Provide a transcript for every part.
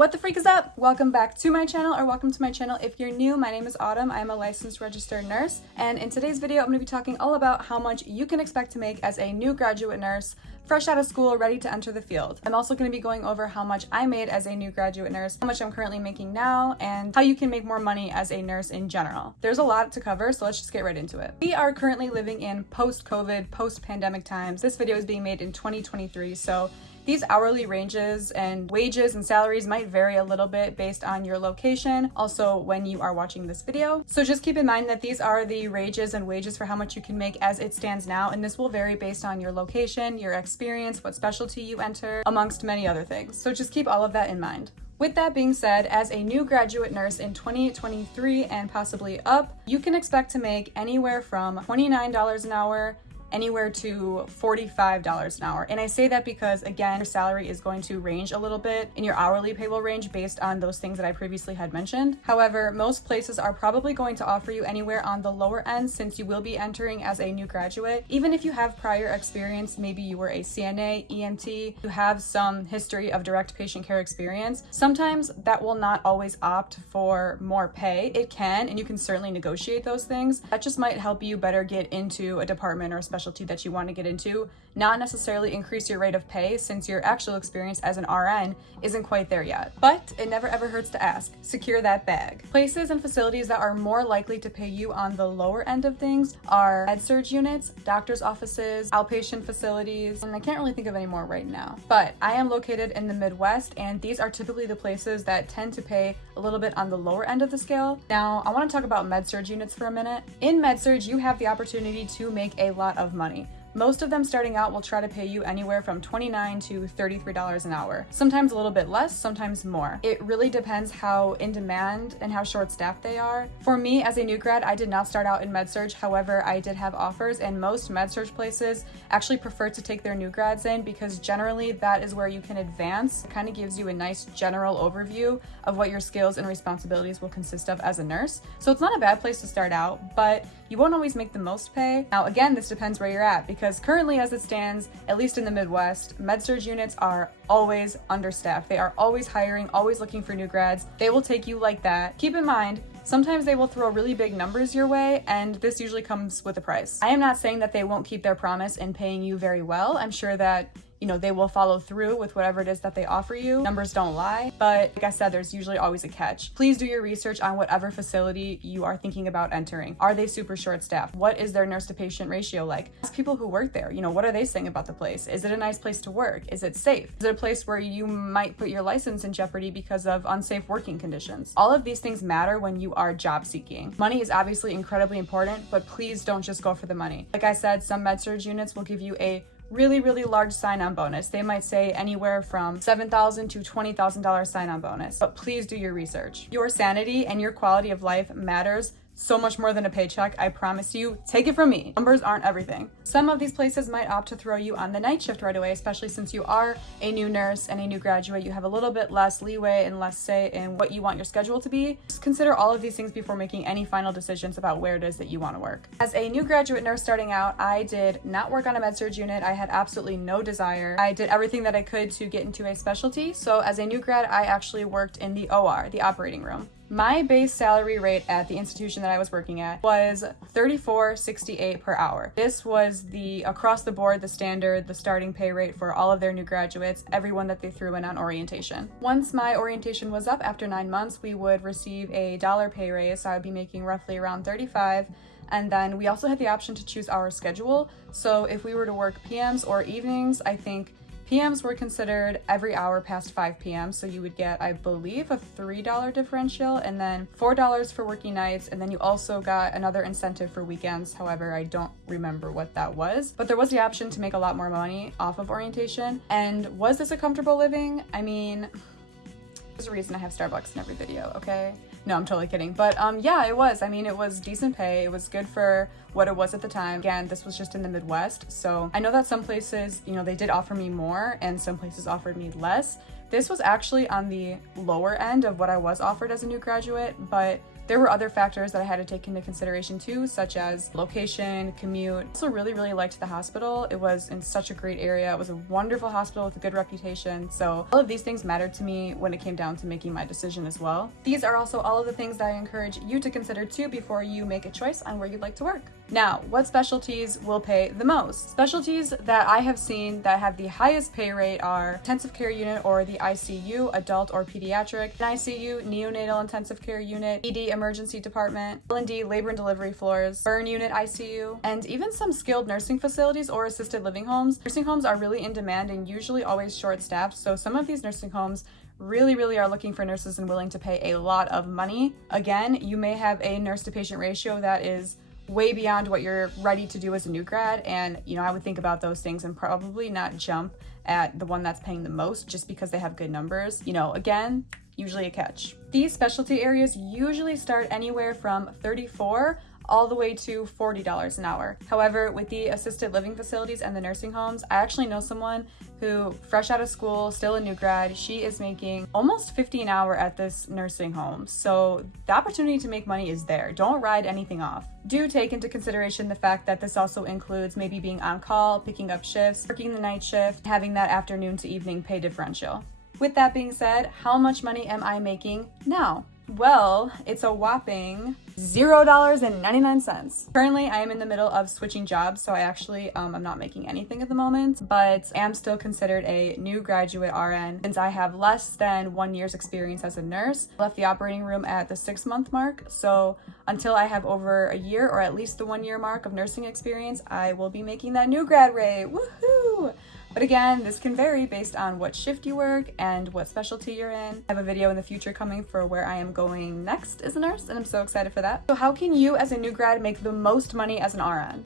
What the freak is up? Welcome back to my channel, or welcome to my channel if you're new. My name is Autumn. I'm a licensed registered nurse, and in today's video I'm going to be talking all about how much you can expect to make as a new graduate nurse fresh out of school, ready to enter the field. I'm also going to be going over how much I made as a new graduate nurse, how much I'm currently making now, and how you can make more money as a nurse in general. There's a lot to cover, so let's just get right into it. We are currently living in post-COVID, post-pandemic times. This video is being made in 2023, so these hourly ranges and wages and salaries might vary a little bit based on your location, also when you are watching this video. So just keep in mind that these are the ranges and wages for how much you can make as it stands now, and this will vary based on your location, your experience, what specialty you enter, amongst many other things. So just keep all of that in mind. With that being said, as a new graduate nurse in 2023 and possibly up, you can expect to make anywhere from $29 an hour anywhere to $45 an hour. And I say that because, again, your salary is going to range a little bit and your hourly pay will range based on those things that I previously had mentioned. However, most places are probably going to offer you anywhere on the lower end, since you will be entering as a new graduate. Even if you have prior experience, maybe you were a CNA, EMT, you have some history of direct patient care experience, sometimes that will not always opt for more pay. It can, and you can certainly negotiate those things. That just might help you better get into a department or a specialty that you want to get into, not necessarily increase your rate of pay, since your actual experience as an RN isn't quite there yet. But it never ever hurts to ask. Secure that bag. Places and facilities that are more likely to pay you on the lower end of things are med-surg units, doctor's offices, outpatient facilities, and I can't really think of any more right now. But I am located in the Midwest, and these are typically the places that tend to pay a little bit on the lower end of the scale. Now, I want to talk about med-surg units for a minute. In med-surg, you have the opportunity to make a lot of money. Most of them starting out will try to pay you anywhere from $29 to $33 an hour. Sometimes a little bit less, sometimes more. It really depends how in demand and how short-staffed they are. For me, as a new grad, I did not start out in med-surg. However, I did have offers, and most med-surg places actually prefer to take their new grads in because generally that is where you can advance. It kind of gives you a nice general overview of what your skills and responsibilities will consist of as a nurse. So it's not a bad place to start out, but you won't always make the most pay. Now, again, this depends where you're at, because currently as it stands, at least in the Midwest, med-surg units are always understaffed. They are always hiring, always looking for new grads. They will take you like that. Keep in mind, sometimes they will throw really big numbers your way, and this usually comes with a price. I am not saying that they won't keep their promise in paying you very well. I'm sure that they will follow through with whatever it is that they offer you. Numbers don't lie, but like I said, there's usually always a catch. Please do your research on whatever facility you are thinking about entering. Are they super short-staffed? What is their nurse to patient ratio like? Ask people who work there, what are they saying about the place? Is it a nice place to work? Is it safe? Is it a place where you might put your license in jeopardy because of unsafe working conditions? All of these things matter when you are job seeking. Money is obviously incredibly important, but please don't just go for the money. Like I said, some med-surg units will give you a really large sign-on bonus. They might say anywhere from $7,000 to $20,000 sign-on bonus, but please do your research. Your sanity and your quality of life matters so much more than a paycheck, I promise you. Take it from me. Numbers aren't everything. Some of these places might opt to throw you on the night shift right away, especially since you are a new nurse and a new graduate. You have a little bit less leeway and less say in what you want your schedule to be. Just consider all of these things before making any final decisions about where it is that you want to work. As a new graduate nurse starting out, I did not work on a med-surg unit. I had absolutely no desire. I did everything that I could to get into a specialty. So as a new grad, I actually worked in the OR, the operating room. My base salary rate at the institution that I was working at was $34.68 per hour. This was the across the board, the standard, the starting pay rate for all of their new graduates, everyone that they threw in on orientation. Once my orientation was up after 9 months, we would receive a dollar pay raise. So I would be making roughly around $35. And then we also had the option to choose our schedule. So if we were to work PMs or evenings, I think PMs were considered every hour past 5 p.m. So you would get, I believe, a $3 differential, and then $4 for working nights. And then you also got another incentive for weekends. However, I don't remember what that was, but there was the option to make a lot more money off of orientation. And was this a comfortable living? I mean, there's a reason I have Starbucks in every video, okay? No, I'm totally kidding. But yeah, it was. I mean, it was decent pay. It was good for what it was at the time. Again, this was just in the Midwest. So I know that some places, they did offer me more and some places offered me less. This was actually on the lower end of what I was offered as a new graduate, but There were other factors that I had to take into consideration too, such as location, commute. I also really liked the hospital. It was in such a great area. It was a wonderful hospital with a good reputation. So all of these things mattered to me when it came down to making my decision as well. These are also all of the things that I encourage you to consider too before you make a choice on where you'd like to work. Now, what specialties will pay the most? Specialties that I have seen that have the highest pay rate are intensive care unit or the ICU, adult or pediatric, NICU, neonatal intensive care unit, ED emergency department, L&D labor and delivery floors, burn unit ICU, and even some skilled nursing facilities or assisted living homes. Nursing homes are really in demand and usually always short-staffed, so some of these nursing homes really are looking for nurses and willing to pay a lot of money. Again, you may have a nurse to patient ratio that is way beyond what you're ready to do as a new grad, and I would think about those things and probably not jump at the one that's paying the most just because they have good numbers. Again, usually a catch. These specialty areas usually start anywhere from $34 all the way to $40 an hour. However, with the assisted living facilities and the nursing homes, I actually know someone who, fresh out of school, still a new grad, she is making almost $50 an hour at this nursing home. So the opportunity to make money is there. Don't ride anything off. Do take into consideration the fact that this also includes maybe being on call, picking up shifts, working the night shift, having that afternoon to evening pay differential. With that being said, how much money am I making now? Well, it's a whopping $0.99. Currently, I am in the middle of switching jobs, so I actually am not making anything at the moment, but am still considered a new graduate RN since I have less than 1 year's experience as a nurse. I left the operating room at the 6-month mark, so until I have over a year or at least the 1 year mark of nursing experience, I will be making that new grad rate. Woohoo! But again, this can vary based on what shift you work and what specialty you're in. I have a video in the future coming for where I am going next as a nurse, and I'm so excited for that. So how can you as a new grad make the most money as an RN?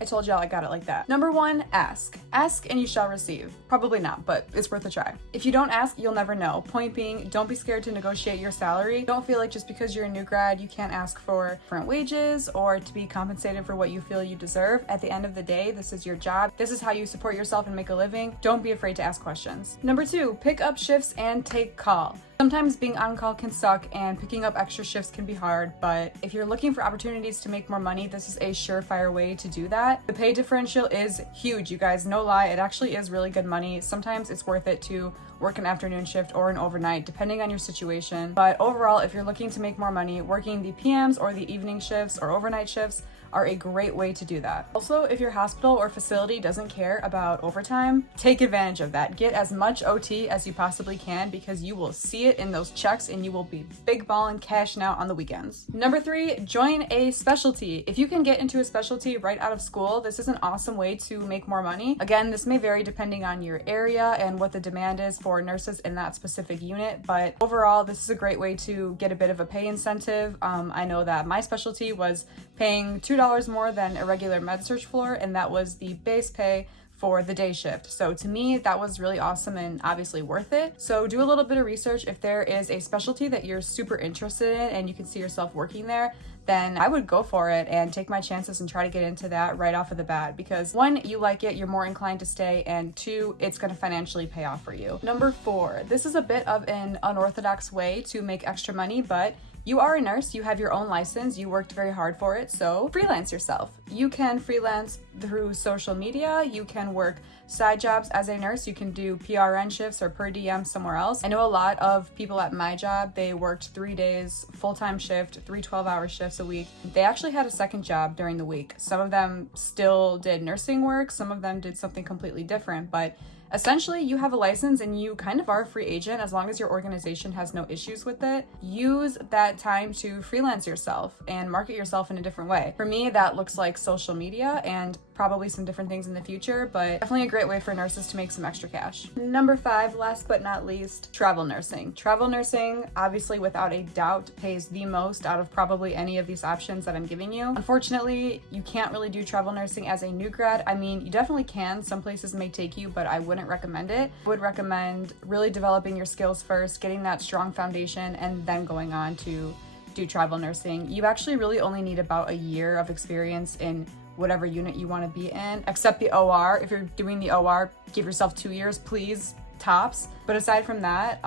I told y'all I got it like that. Number 1, ask. Ask and you shall receive. Probably not, but it's worth a try. If you don't ask, you'll never know. Point being, don't be scared to negotiate your salary. Don't feel like just because you're a new grad, you can't ask for different wages or to be compensated for what you feel you deserve. At the end of the day, this is your job. This is how you support yourself and make a living. Don't be afraid to ask questions. Number 2, pick up shifts and take call. Sometimes being on call can suck and picking up extra shifts can be hard, but if you're looking for opportunities to make more money, this is a surefire way to do that. The pay differential is huge, you guys, no lie, it actually is really good money. Sometimes it's worth it to work an afternoon shift or an overnight, depending on your situation. But overall, if you're looking to make more money, working the PMs or the evening shifts or overnight shifts are a great way to do that. Also, if your hospital or facility doesn't care about overtime, take advantage of that. Get as much OT as you possibly can because you will see it in those checks and you will be big ballin' cashing out on the weekends. Number 3, join a specialty. If you can get into a specialty right out of school, this is an awesome way to make more money. Again, this may vary depending on your area and what the demand is for nurses in that specific unit, but overall, this is a great way to get a bit of a pay incentive. I know that my specialty was paying $2 more than a regular med-surg floor, and that was the base pay for the day shift. So to me, that was really awesome and obviously worth it. So do a little bit of research. If there is a specialty that you're super interested in and you can see yourself working there, then I would go for it and take my chances and try to get into that right off of the bat because 1, you like it, you're more inclined to stay, and 2, it's going to financially pay off for you. Number 4, this is a bit of an unorthodox way to make extra money, but you are a nurse, you have your own license, you worked very hard for it, so freelance yourself. You can freelance through social media, you can work side jobs as a nurse, you can do PRN shifts or per diem somewhere else. I know a lot of people at my job, they worked 3 days, full-time shift, 3 12-hour shifts a week. They actually had a second job during the week. Some of them still did nursing work, some of them did something completely different, but essentially, you have a license and you kind of are a free agent as long as your organization has no issues with it. Use that time to freelance yourself and market yourself in a different way. For me, that looks like social media and probably some different things in the future, but definitely a great way for nurses to make some extra cash. Number 5, last but not least, travel nursing. Travel nursing, obviously without a doubt, pays the most out of probably any of these options that I'm giving you. Unfortunately, you can't really do travel nursing as a new grad. I mean, you definitely can. Some places may take you, but I wouldn't recommend it. I would recommend really developing your skills first, getting that strong foundation, and then going on to do travel nursing. You actually really only need about a year of experience in whatever unit you want to be in, except the OR. If you're doing the OR, give yourself 2 years, please. tops. But aside from that,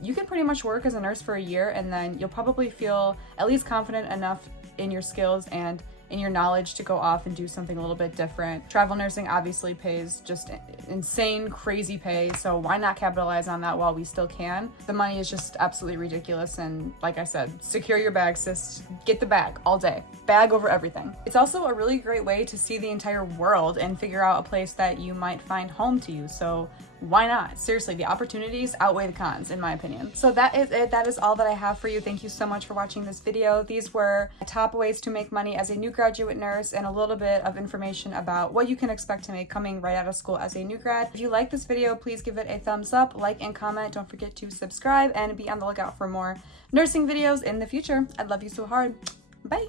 you can pretty much work as a nurse for a year, and then you'll probably feel at least confident enough in your skills and in your knowledge to go off and do something a little bit different. Travel nursing obviously pays just insane, crazy pay, so why not capitalize on that while we still can? The money is just absolutely ridiculous, and like I said, secure your bag, sis. Get the bag all day. Bag over everything. It's also a really great way to see the entire world and figure out a place that you might find home to you, so why not? Seriously, the opportunities outweigh the cons, in my opinion. So that is it. That is all that I have for you. Thank you so much for watching this video. These were top ways to make money as a new graduate nurse and a little bit of information about what you can expect to make coming right out of school as a new grad. If you like this video, please give it a thumbs up, like, and comment. Don't forget to subscribe and be on the lookout for more nursing videos in the future. I love you so hard. Bye.